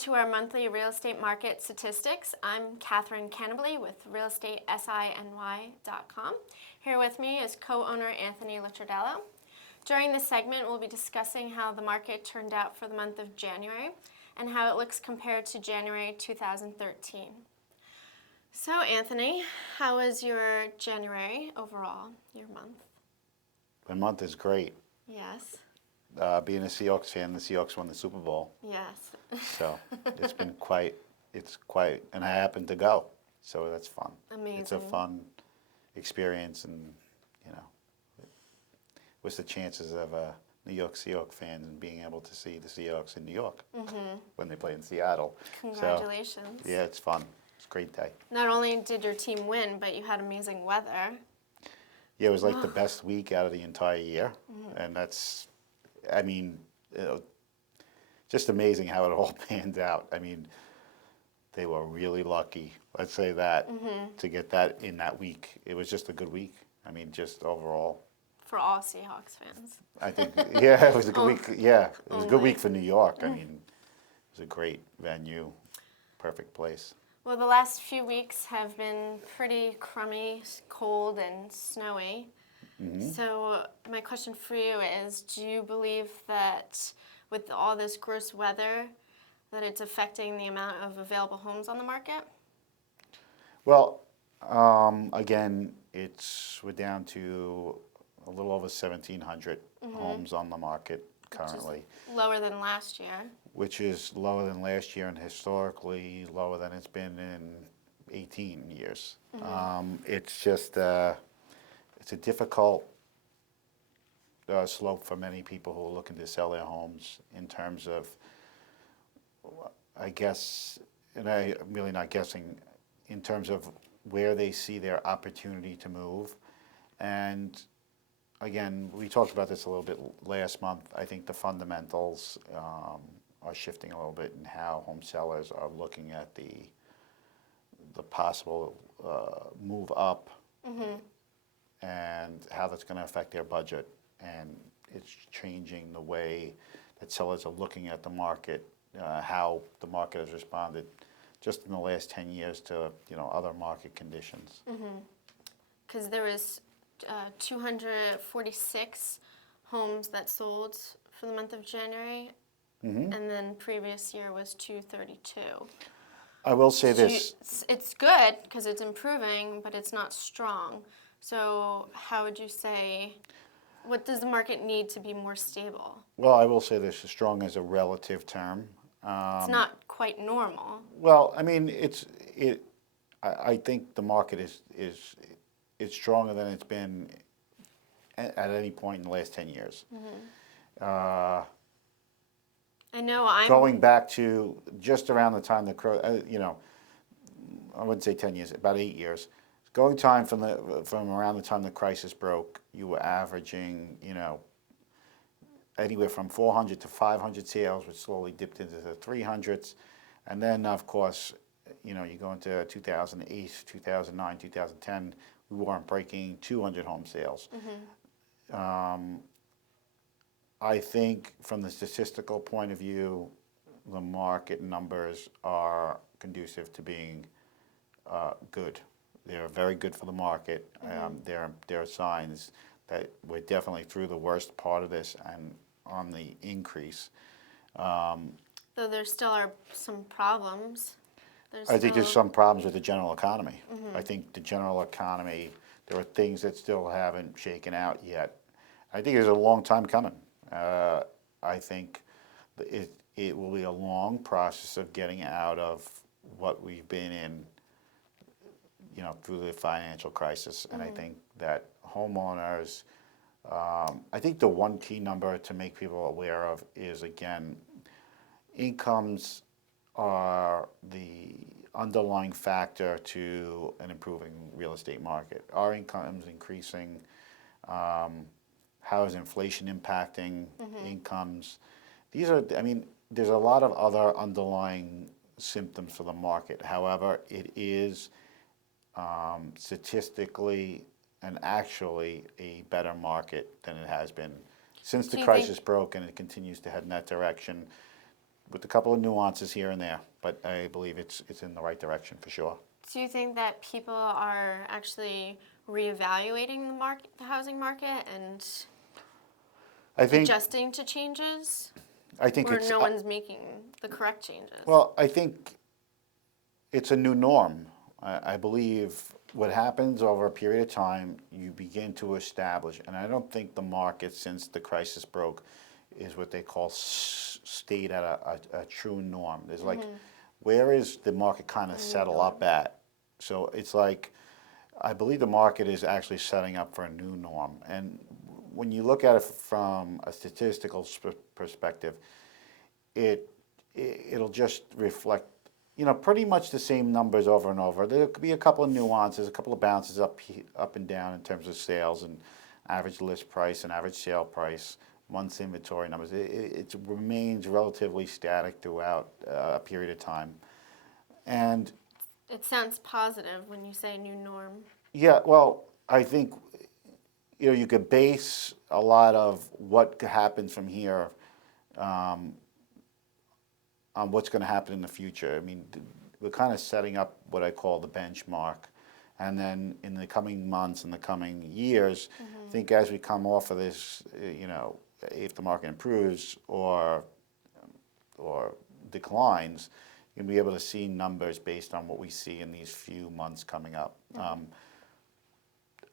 to our monthly real estate market statistics. I'm Catherine Cannably with realestatesiny.com. Here with me is co-owner Anthony Litridello. During this segment, we'll be discussing how the market turned out for the month of January and how it looks compared to January 2013. So Anthony, how was your January overall, your month? The month is great. Yes. Being a Seahawks fan, the Seahawks won the Super Bowl. Yes. So it's been quite, and I happened to go. So that's fun. Amazing. It's a fun experience, and, you know, what's the chances of New York Seahawks fans and being able to see the Seahawks in New York when they play in Seattle? Congratulations. So, yeah, it's fun. It's a great day. Not only did your team win, but you had amazing weather. Yeah, it was like the best week out of the entire year, and that's, I mean, just amazing how it all panned out. I mean, they were really lucky, let's say that, to get that in that week. It was just a good week. I mean, just overall. For all Seahawks fans. I think, yeah, it was a good week. Yeah, it was a good week for New York. I mean, it was a great venue, perfect place. Well, the last few weeks have been pretty crummy, cold, and snowy. So my question for you is, do you believe that with all this gross weather, that it's affecting the amount of available homes on the market? Well, again, we're down to a little over 1,700 homes on the market currently. Which is lower than last year. Which is lower than last year and historically lower than it's been in 18 years. It's just, it's a difficult slope for many people who are looking to sell their homes in terms of, I guess, and I'm really not guessing, in terms of where they see their opportunity to move. And again, we talked about this a little bit last month. I think the fundamentals are shifting a little bit in how home sellers are looking at the possible move up and how that's going to affect their budget. And it's changing the way that sellers are looking at the market, how the market has responded just in the last 10 years to, you know, other market conditions. Because there was 246 homes that sold for the month of January, and then previous year was 232. I will say this. It's good because it's improving, but it's not strong. So how would you say, what does the market need to be more stable? Well, I will say this, strong is a relative term. It's not quite normal. Well, I mean, I think the market is stronger than it's been at any point in the last 10 years. I know I'm going back to just around the time you know, I wouldn't say 10 years, about 8 years. Going time from around the time the crisis broke, you were averaging, you know, anywhere from 400 to 500 sales, which slowly dipped into the 300s. And then, of course, you know, you go into 2008, 2009, 2010, we weren't breaking 200 home sales. I think from the statistical point of view, the market numbers are conducive to being good. They're very good for the market. There are signs that we're definitely through the worst part of this and on the increase. Though there still are some problems. I think there's some problems with the general economy. I think the general economy, there are things that still haven't shaken out yet. I think it's a long time coming. I think it will be a long process of getting out of what we've been in, you know, through the financial crisis. And I think that homeowners, I think the one key number to make people aware of is, again, incomes are the underlying factor to an improving real estate market. Our income is increasing. How is inflation impacting incomes? These are, I mean, there's a lot of other underlying symptoms for the market. However, it is statistically and actually a better market than it has been since the crisis broke, and it continues to head in that direction. with a couple of nuances here and there, but I believe it's in the right direction for sure. Do you think that people are actually reevaluating the housing market and I think adjusting to changes? I think Or it's no one's making the correct changes? well, I think it's a new norm. I believe what happens over a period of time, you begin to establish, and I don't think the market since the crisis broke is what they call stayed at a true norm. There's like, where is the market kind of settle up at? So it's like, I believe the market is actually setting up for a new norm. And when you look at it from a statistical perspective, it'll just reflect, pretty much the same numbers over and over. There could be a couple of nuances, a couple of bounces up and down in terms of sales and average list price and average sale price, months inventory numbers. It remains relatively static throughout a period of time. And it sounds positive when you say new norm. yeah, well, I think you could base a lot of what happens from here on what's going to happen in the future. I mean, we're kind of setting up what I call the benchmark, and then in the coming months and the coming years, I think as we come off of this, if the market improves or declines, you'll be able to see numbers based on what we see in these few months coming up.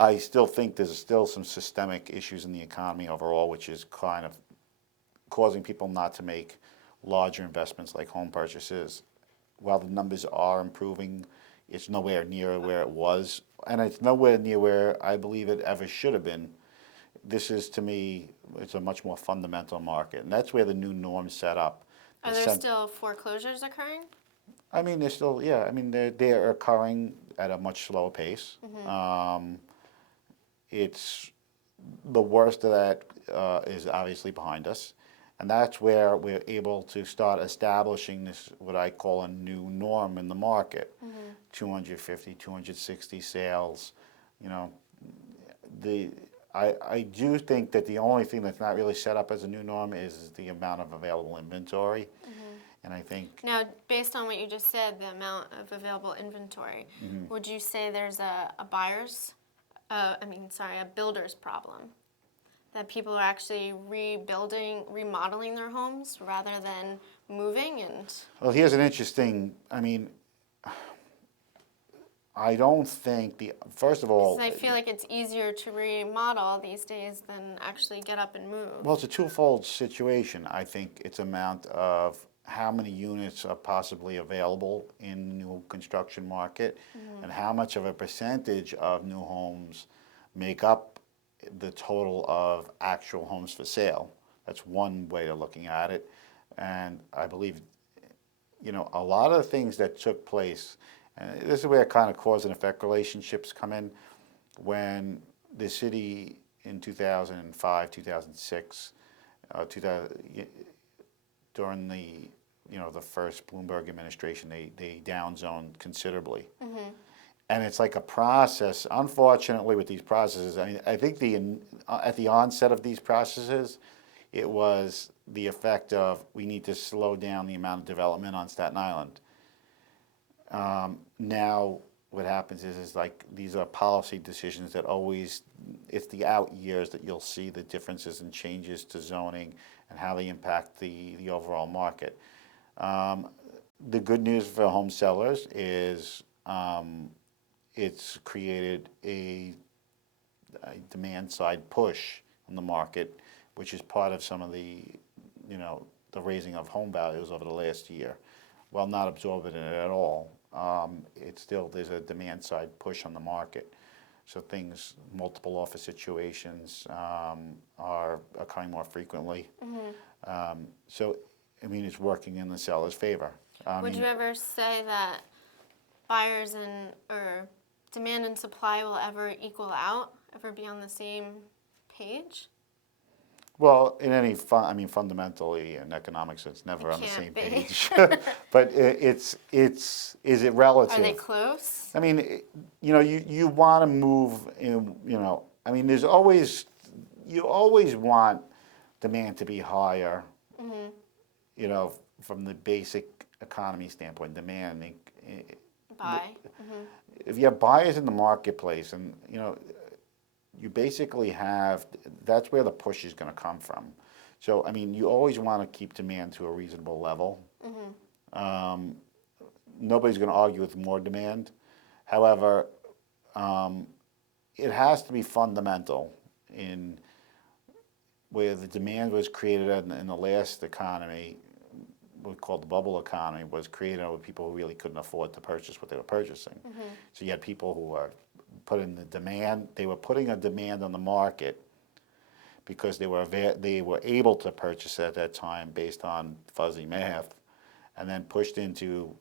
I still think there's still some systemic issues in the economy overall, which is kind of causing people not to make larger investments like home purchases. While the numbers are improving, it's nowhere near where it was, and it's nowhere near where I believe it ever should have been. This is, to me, it's a much more fundamental market, and that's where the new norm's set up. Are there still foreclosures occurring? I mean, they're still, yeah. I mean, they're occurring at a much slower pace. It's the worst of that is obviously behind us, and that's where we're able to start establishing this, what I call a new norm in the market. 250, 260 sales. I do think that the only thing that's not really set up as a new norm is the amount of available inventory. And I think now, based on what you just said, the amount of available inventory, would you say there's a builder's problem? That people are actually remodeling their homes rather than moving and... Well, here's an interesting, I don't think first of all... I feel like it's easier to remodel these days than actually get up and move. Well, it's a twofold situation. I think it's amount of how many units are possibly available in the new construction market and how much of a percentage of new homes make up the total of actual homes for sale. That's one way of looking at it. And I believe, a lot of the things that took place, and this is where kind of cause and effect relationships come in, when the city in 2005, 2006, during the first Bloomberg administration, they downzoned considerably. And it's like a process. Unfortunately, with these processes, I think at the onset of these processes, it was the effect of we need to slow down the amount of development on Staten Island. Now, what happens is like these are policy decisions that always, it's the out years that you'll see the differences and changes to zoning and how they impact the overall market. The good news for home sellers is it's created a demand side push in the market, which is part of some of the raising of home values over the last year. While not absorbing it at all, there's a demand side push on the market. So multiple offer situations are occurring more frequently. It's working in the seller's favor. Would you ever say that buyers or demand and supply will ever equal out, ever be on the same page? Well, in any fundamentally in economics, it's never on the same page. But is it relative? Are they close? You want to move there's always, you always want demand to be higher, from the basic economy standpoint, demand. Buy. If you have buyers in the marketplace, and you basically have, that's where the push is going to come from. So I mean, you always want to keep demand to a reasonable level. Nobody's going to argue with more demand. However, it has to be fundamental in where the demand was created in the last economy, what we call the bubble economy, was created with people who really couldn't afford to purchase what they were purchasing. So you had people who were putting the demand, they were putting a demand on the market because they were able to purchase at that time based on fuzzy math, and then pushed into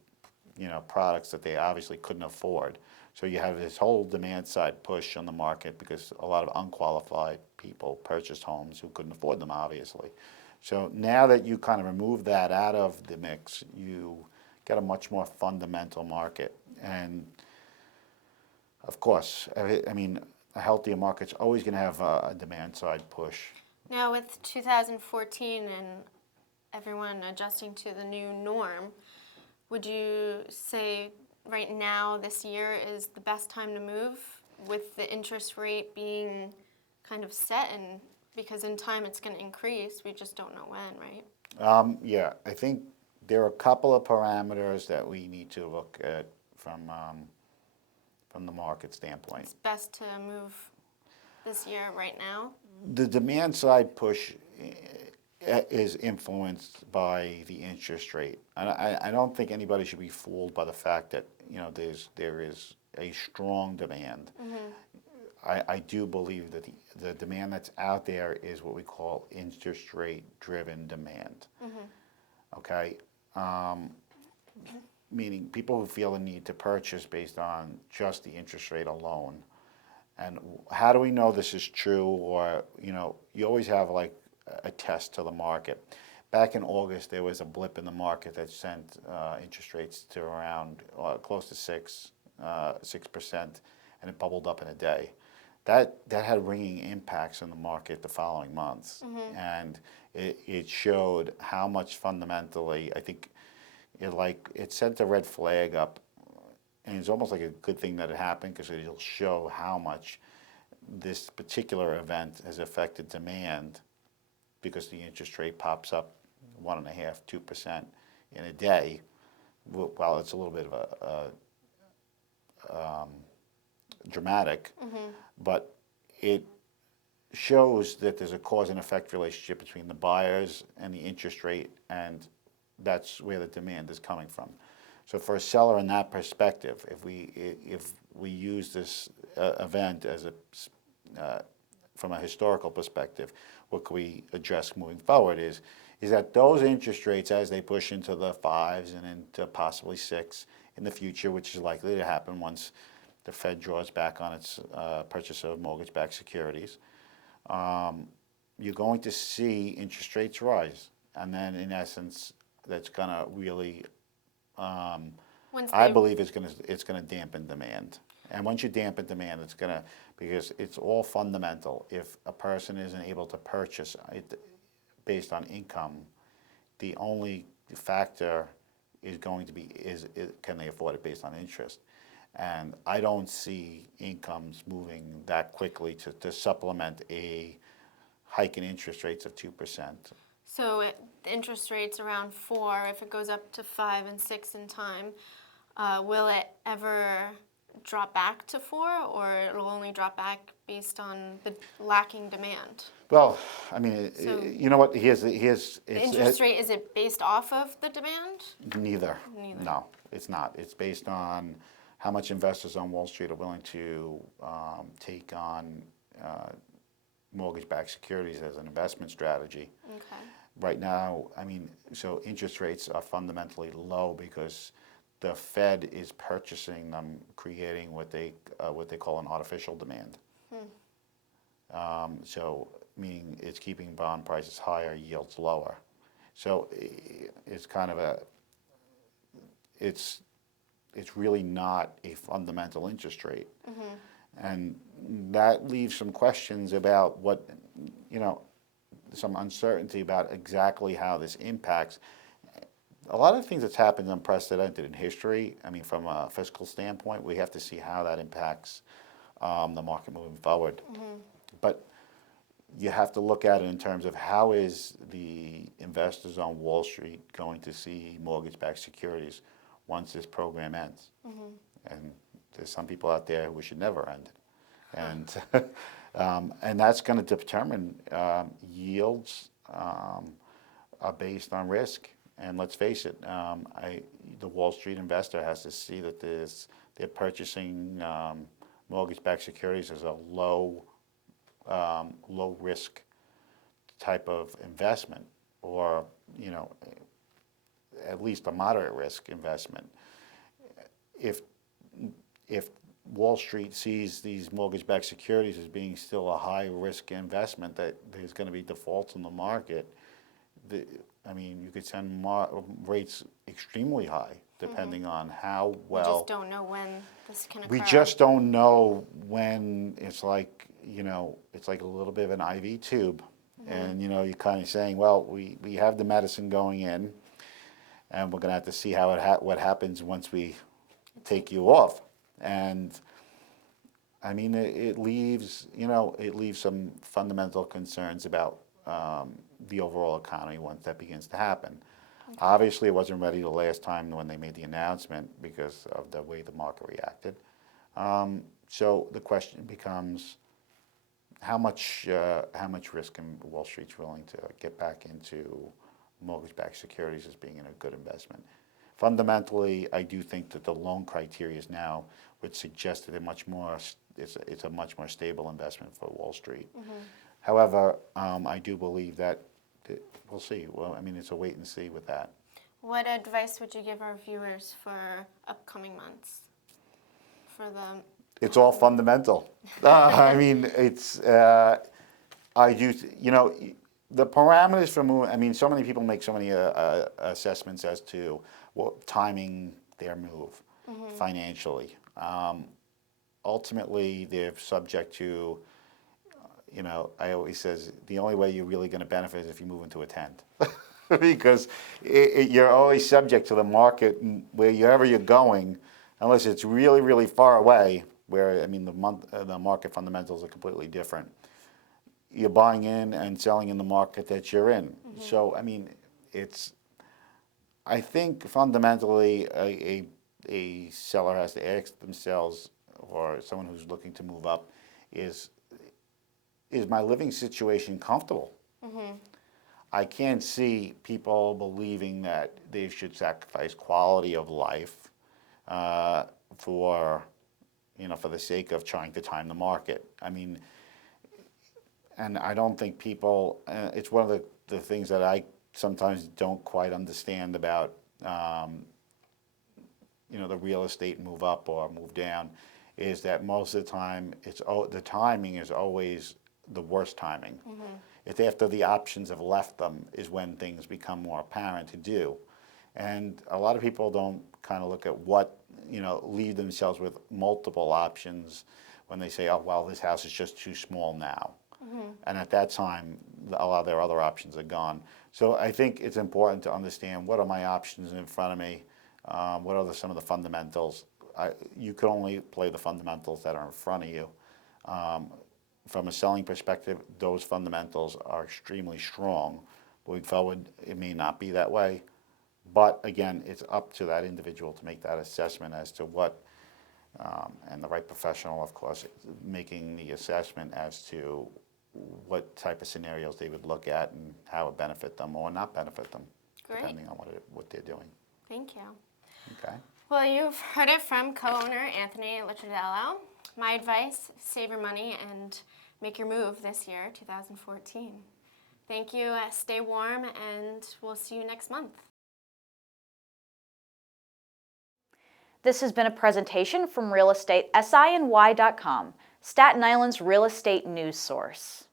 products that they obviously couldn't afford. So you have this whole demand side push on the market because a lot of unqualified people purchased homes who couldn't afford them, obviously. So now that you kind of remove that out of the mix, you get a much more fundamental market. And of course, I mean, a healthier market's always going to have a demand side push. Now with 2014 and everyone adjusting to the new norm, would you say right now, this year, is the best time to move with the interest rate being kind of set? And because in time it's going to increase, we just don't know when, right? Yeah, I think there are a couple of parameters that we need to look at from the market standpoint. It's best to move this year right now? The demand side push is influenced by the interest rate. And I don't think anybody should be fooled by the fact that there is a strong demand. I do believe that the demand that's out there is what we call interest rate driven demand. Okay? Meaning people who feel the need to purchase based on just the interest rate alone. And how do we know this is true? Or, you always have like a test to the market. Back in August, there was a blip in the market that sent interest rates to around close to 6%, and it bubbled up in a day. That had ringing impacts on the market the following months, and it showed how much fundamentally, I think, it sent a red flag up, and it's almost like a good thing that it happened because it'll show how much this particular event has affected demand, because the interest rate pops up 1.5%, 2% in a day. While it's a little bit of a dramatic, but it shows that there's a cause and effect relationship between the buyers and the interest rate, and that's where the demand is coming from. So for a seller in that perspective, if we use this event as from a historical perspective, what can we address moving forward is that those interest rates, as they push into the 5s and into possibly 6 in the future, which is likely to happen once the Fed draws back on its purchase of mortgage-backed securities, you're going to see interest rates rise. And then, in essence, that's going to really, I believe it's going to dampen demand. And once you dampen demand, it's going to, because it's all fundamental. If a person isn't able to purchase it based on income, the only factor is going to be, can they afford it based on interest? And I don't see incomes moving that quickly to supplement a hike in interest rates of 2%. So the interest rate's around 4. If it goes up to 5 and 6 in time, will it ever drop back to 4, or it'll only drop back based on the lacking demand? Well, I mean, So you know what? The interest rate, is it based off of the demand? Neither. No, it's not. It's based on how much investors on Wall Street are willing to take on mortgage-backed securities as an investment strategy. Okay. Right now, I mean, so interest rates are fundamentally low because the Fed is purchasing them, creating what they call an artificial demand. So meaning it's keeping bond prices higher, yields lower. So it's kind of it's really not a fundamental interest rate. And that leaves some questions about what, some uncertainty about exactly how this impacts. a lot of things that's happened unprecedented in history. I mean, from a fiscal standpoint, we have to see how that impacts the market moving forward. But you have to look at it in terms of how is the investors on Wall Street going to see mortgage-backed securities once this program ends. And there's some people out there who should never end it. And that's going to determine yields are based on risk. And let's face it, the Wall Street investor has to see that they're purchasing mortgage-backed securities as a low risk type of investment, or at least a moderate risk investment. If Wall Street sees these mortgage-backed securities as being still a high risk investment, that there's going to be defaults in the market, you could send rates extremely high depending on how well. We just don't know when this can occur. We just don't know when. It's like it's like a little bit of an IV tube, and you're kind of saying, well, we have the medicine going in, and we're going to have to see what happens once we take you off. And it leaves some fundamental concerns about the overall economy once that begins to happen. Okay. Obviously, it wasn't ready the last time when they made the announcement because of the way the market reacted. So the question becomes, how much risk can Wall Street's willing to get back into mortgage-backed securities as being a good investment? Fundamentally, I do think that the loan criteria now would suggest that it's a much more stable investment for Wall Street. However, I do believe that we'll see. Well, it's a wait and see with that. What advice would you give our viewers for upcoming months? It's all fundamental. It's I do. The parameters for move. So many people make so many assessments as to timing their move financially. Ultimately, they're subject to. I always says the only way you're really going to benefit is if you move into a tent, because you're always subject to the market wherever you're going, unless it's really, really far away. Where the market fundamentals are completely different. You're buying in and selling in the market that you're in. So I think fundamentally a seller has to ask themselves, or someone who's looking to move up, is my living situation comfortable? I can't see people believing that they should sacrifice quality of life for the sake of trying to time the market. And I don't think people, it's one of the things that I sometimes don't quite understand about, the real estate move up or move down, is that most of the time, the timing is always the worst timing. It's after the options have left them is when things become more apparent to do. And a lot of people don't kind of look at leave themselves with multiple options when they say, oh, well, this house is just too small now. And at that time, a lot of their other options are gone. So I think it's important to understand, what are my options in front of me? What are some of the fundamentals? You can only play the fundamentals that are in front of you. From a selling perspective, those fundamentals are extremely strong. Moving forward, it may not be that way. But again, it's up to that individual to make that assessment as to what, and the right professional, of course, making the assessment as to what type of scenarios they would look at and how it benefit them or not benefit them, depending on what they're doing. Thank you. Okay. Well, you've heard it from co-owner Anthony Litridello. My advice, save your money and make your move this year, 2014. Thank you. Stay warm, and we'll see you next month. This has been a presentation from RealEstateSINY.com, Staten Island's real estate news source.